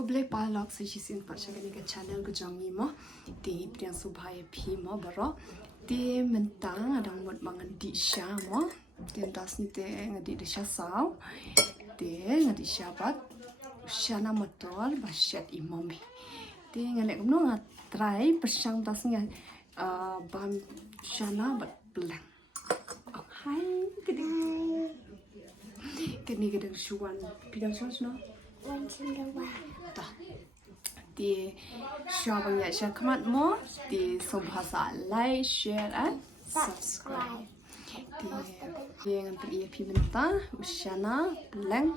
Ko boleh palak sejisin pasca ni ke channel ko jangi mo. Di priang subhaya pi mo baro. Di mentang ada ngot mangan di sya mo. Di das ni te ngadi di sya saw. Di ngadi syabat. Syana motor basyat imami. Di ngalek kumno ngat try persang das ni bam syana bat belang. Oh hai kedi. Kedi kedeng syuan. Pidang syuan no. Di syabang ya syakamat mo di subhasa like, share and subscribe. Di yang pilih pimenta usyana belang.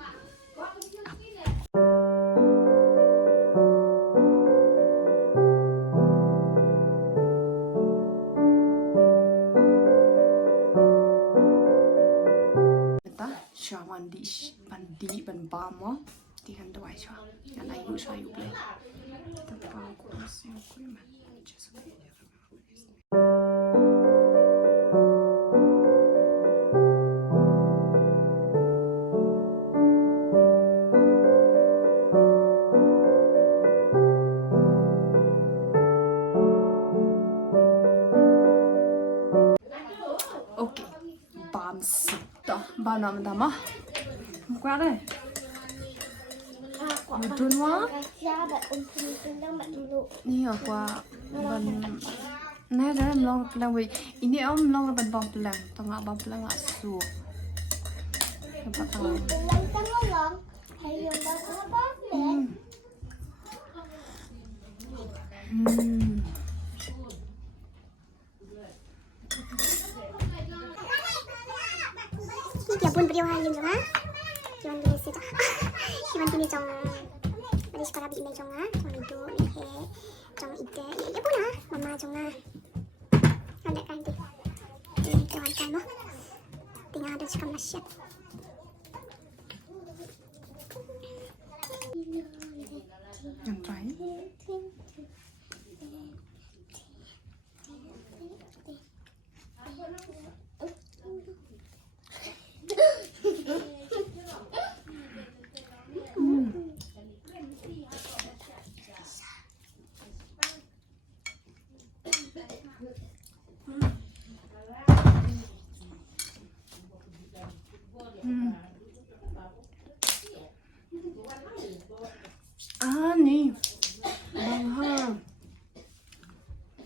Syawandi bandi ban bamo di kan dawai sya yang ayu sya yu ble tapi aku masih aku man just okay bam sita bana mendama muka deh Mudun wa? Ni aku ban nah dah melong pelang wei. Ini melong ban bang pelang. Tengah bang pelang asu. Nampak tahu. Pelang tengah. Ayo bang apa? Ini pun beliau halim juga. Jangan biasa tu. Jangan tini jong. Dari sekolah biji jong ah. Jong itu jong ide. Ya pun ah. Mama jong ah. Ada kan tu. Ini kawan kamu. Tinggal ada sekolah masyad. Yang try. Ah ni bang ha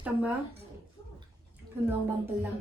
tambah pelang bang pelang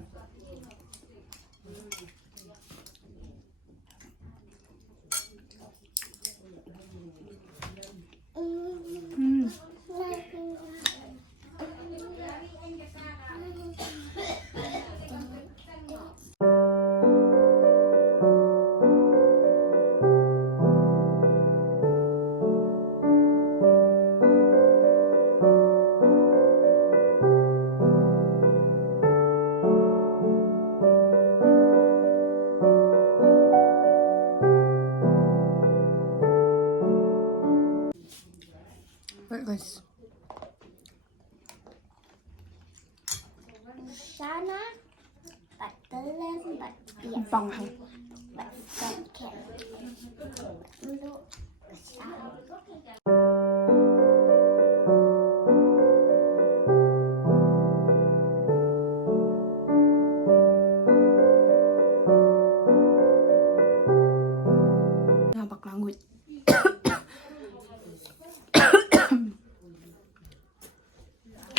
Wait guys. Sana bat telan bat bias Bang ha. bat sengket. Untuk kesal. Nampak langgut.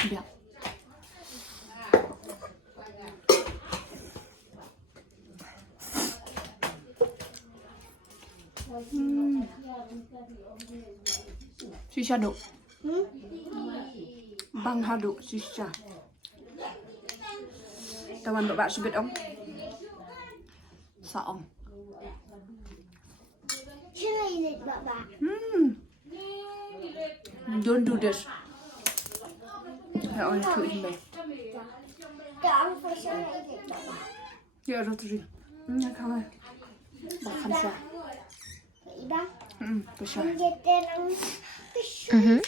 Biar. Shisha do. Bang hadu shisha. Teman bapak sebut om. Saong. Sila ini baba. Don't do this. I only to eat me. Jangan fashion ini baba. Ya udah tuh. Ya kawan. Makan sah. Iba. Bisa. Menjadi nang fashion.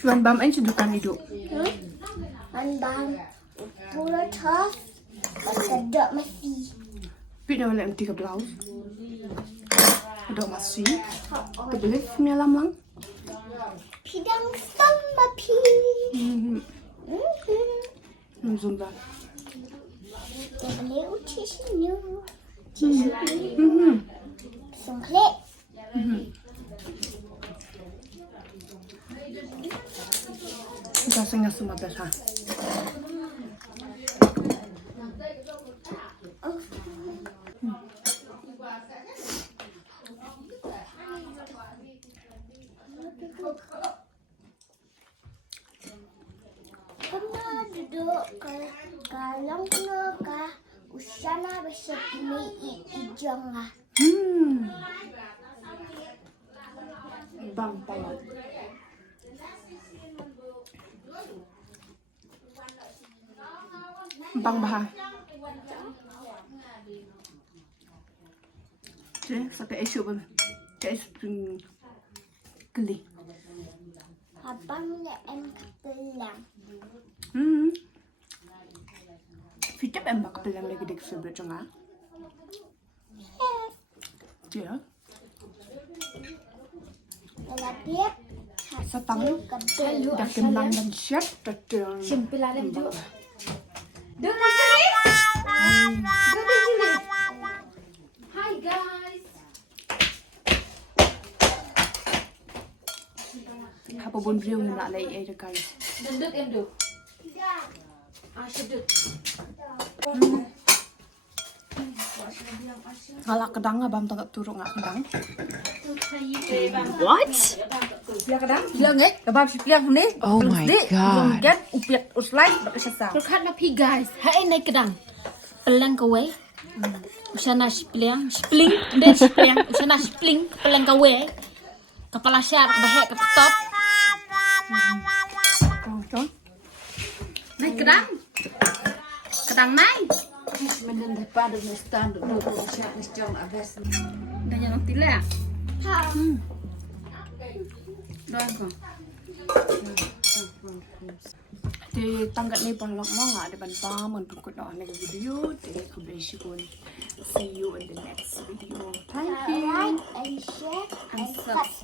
Chuan bam anh sudah kan hidup. Anh bang pura tough. Kedok masih. Pina wala ang tiga blouse. Ada masih. Kebelit punya lamang. Pidang sama pi. Zumba. Boleh uci sini. Mhm. Sungklik. Kita sengaja semua besar. Pernah duduk ke kalong kena usana besar ini ijong lah. Bang pala. Bang baha. Cik, sampai esok pun. Cik esok geli. Abang ya em kepelang. Fitap em bak pelang lagi dek sebut cunga. Ya. Lelapit. Satang Kebelu dah kembang dan siap terang. Simpilan itu. Hi guys. Apa pun beliau nak lagi air dekat. Duduk em duduk. Duduk. Kalau kedang abang tak turun ngak kedang. What? Bilang kebab siang ni. Oh my God. Kan upiat uslai bakasasa. Look na pi guys. Hai naik kedang. Pelang kawe. Usana spling. Dan spling. Usana spling. Pelang kawe. Kepala syar bahek ke top. Naik kedang. Kedang naik. Menen daripada ni stand dulu siap ni jom abes. Dah jangan tilak. Dah kau. Di tanggat ni balak mo nga ada ban pa man pukot na ang video. Di ko besi kun. See you in the next video. Thank you. Like and share and subscribe.